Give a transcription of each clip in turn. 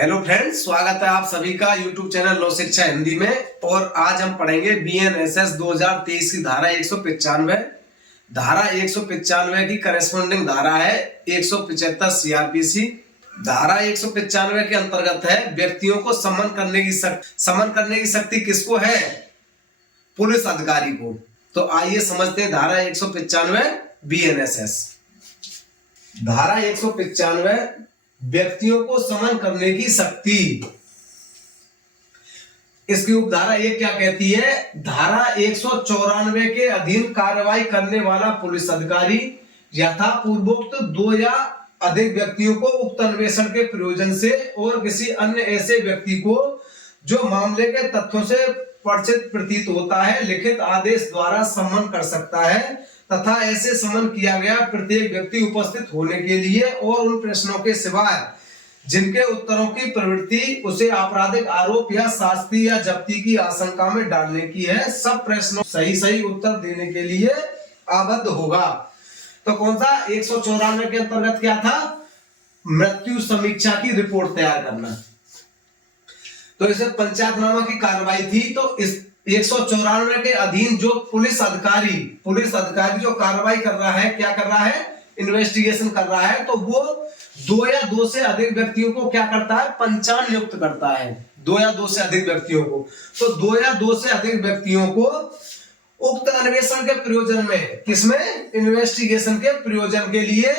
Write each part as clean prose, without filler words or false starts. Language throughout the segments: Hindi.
हेलो फ्रेंड्स, स्वागत है आप सभी का यूट्यूब चैनल लो शिक्षा हिंदी में। और आज हम पढ़ेंगे बीएनएसएस 2023 की धारा 195। धारा 195 की करेस्पॉन्डिंग धारा है 175 सीआरपीसी। धारा 195 के अंतर्गत है व्यक्तियों को समन करने की शक्ति किसको है? पुलिस अधिकारी को। तो आइए समझते हैं धारा 195 बीएनएसएस। धारा 195 व्यक्तियों को समन करने की शक्ति। इसकी उपधारा एक क्या कहती है? धारा 194 के अधीन कार्रवाई करने वाला पुलिस अधिकारी यथा पूर्वोक्त दो या अधिक व्यक्तियों को उक्त अन्वेषण के प्रयोजन से और किसी अन्य ऐसे व्यक्ति को जो मामले के तथ्यों से परिचित प्रतीत होता है लिखित आदेश द्वारा समन कर सकता है तथा ऐसे समन किया गया प्रत्येक व्यक्ति उपस्थित होने के लिए और उन प्रश्नों के सिवाय जिनके उत्तरों की प्रवृत्ति उसे आपराधिक आरोप या शास्ति या जब्ती की आशंका में डालने की है, सब प्रश्नों सही उत्तर देने के लिए आबद्ध होगा। तो कौन सा 194 के अंतर्गत क्या था? मृत्यु समीक्षा की रिपोर्ट तैयार करना। तो इसे पंचायतनामा की कार्रवाई थी। तो इस 194 के अधीन जो पुलिस अधिकारी जो कार्रवाई कर रहा है, क्या कर रहा है? इन्वेस्टिगेशन कर रहा है। तो वो दो या दो से अधिक व्यक्तियों को क्या करता है? पंचान नियुक्त करता है। दो या दो से अधिक व्यक्तियों को। तो दो या दो से अधिक व्यक्तियों को उक्त अन्वेषण के प्रयोजन में, किसमें? इन्वेस्टिगेशन के प्रयोजन के लिए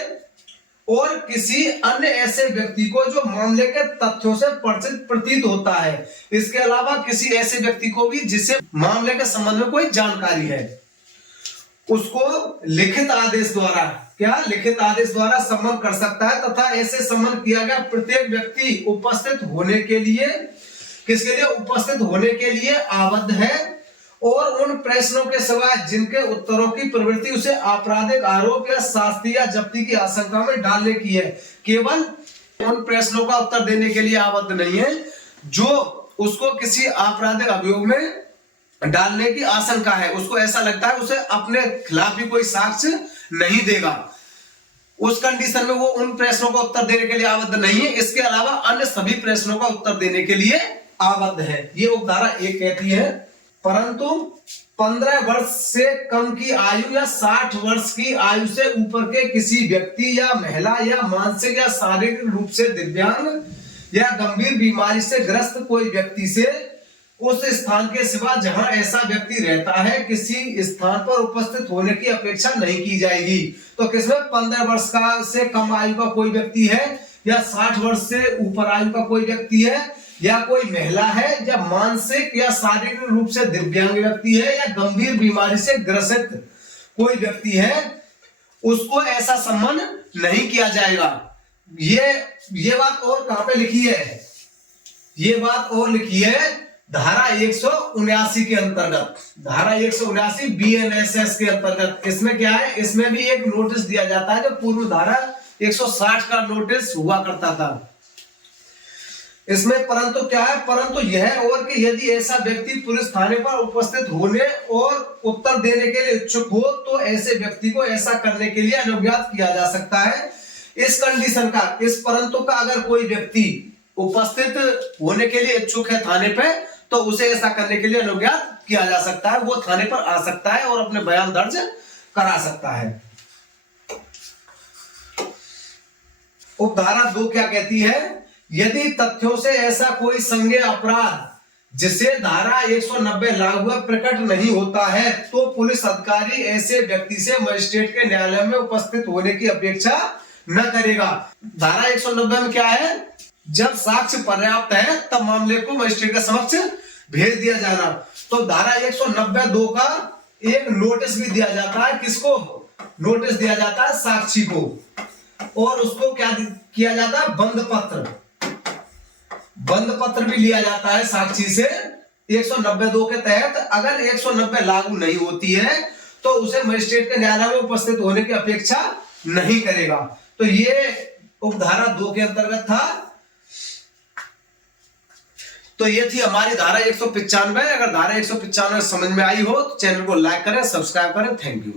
और किसी अन्य ऐसे व्यक्ति को जो मामले के तथ्यों से परिचित प्रतीत होता है, इसके अलावा किसी ऐसे व्यक्ति को भी जिसे मामले के संबंध में कोई जानकारी है, उसको लिखित आदेश द्वारा समन कर सकता है तथा ऐसे समन किया गया प्रत्येक व्यक्ति उपस्थित होने के लिए, किसके लिए? उपस्थित होने के लिए आबद्ध है और उन प्रश्नों के सिवाय जिनके उत्तरों की प्रवृत्ति उसे आपराधिक आरोप या शास्ति या जब्ती की आशंका में डालने की है। केवल उन प्रश्नों का उत्तर देने के लिए आबद्ध नहीं है जो उसको किसी आपराधिक अभियोग में डालने की आशंका है, उसको ऐसा लगता है उसे अपने खिलाफ भी कोई साक्ष्य नहीं देगा, उस कंडीशन में वो उन प्रश्नों का उत्तर देने के लिए आबद्ध नहीं है। इसके अलावा अन्य सभी प्रश्नों का उत्तर देने के लिए आबद्ध है। ये उपधारा एक कहती है। परंतु 15 वर्ष से कम की आयु या 60 वर्ष की आयु से ऊपर के किसी व्यक्ति या महिला या मानसिक या शारीरिक रूप से दिव्यांग या गंभीर बीमारी से ग्रस्त कोई व्यक्ति से उस स्थान के सिवा जहां ऐसा व्यक्ति रहता है किसी स्थान पर उपस्थित होने की अपेक्षा नहीं की जाएगी। तो किसमें? 15 वर्ष का से कम आयु का कोई व्यक्ति है या 60 वर्ष से ऊपर आयु का कोई व्यक्ति है या कोई महिला है या मानसिक या शारीरिक रूप से दिव्यांग व्यक्ति है या गंभीर बीमारी से ग्रसित कोई व्यक्ति है, उसको ऐसा सम्मान नहीं किया जाएगा। ये बात और कहां पे लिखी है? ये बात और लिखी है धारा 179 के अंतर्गत। धारा 179 बीएनएसएस के अंतर्गत। इसमें क्या है? इसमें भी एक नोटिस दिया जाता है जो पूर्व धारा 160 का नोटिस हुआ करता था इसमें। परंतु क्या है? परंतु यह और कि यदि ऐसा व्यक्ति पुलिस थाने पर उपस्थित होने और उत्तर देने के लिए इच्छुक हो तो ऐसे व्यक्ति को ऐसा करने के लिए अनुज्ञात किया जा सकता है। इस कंडीशन का, इस परंतु का अगर कोई व्यक्ति उपस्थित होने के लिए इच्छुक है थाने पे, तो उसे ऐसा करने के लिए अनुज्ञात किया जा सकता है। वो थाने पर आ सकता है और अपने बयान दर्ज करा सकता है। उपधारा 2 क्या कहती है? यदि तथ्यों से ऐसा कोई संज्ञेय अपराध जिसे धारा 190 लागू प्रकट नहीं होता है तो पुलिस अधिकारी ऐसे व्यक्ति से मजिस्ट्रेट के न्यायालय में उपस्थित होने की अपेक्षा न करेगा। धारा 190 में क्या है? जब साक्ष्य पर्याप्त है तब मामले को मजिस्ट्रेट के समक्ष भेज दिया जाना। तो धारा 190(2) का एक नोटिस भी दिया जाता है। किसको नोटिस दिया जाता है? साक्षी को। और उसको क्या किया जाता है? बंद पत्र भी लिया जाता है साक्षी से 190(2) के तहत। अगर 190 लागू नहीं होती है तो उसे मजिस्ट्रेट के न्यायालय में उपस्थित होने की अपेक्षा नहीं करेगा। तो ये उपधारा 2 के अंतर्गत था। तो ये थी हमारी धारा 195। अगर धारा 195 समझ में आई हो तो चैनल को लाइक करें, सब्सक्राइब करें। Thank you.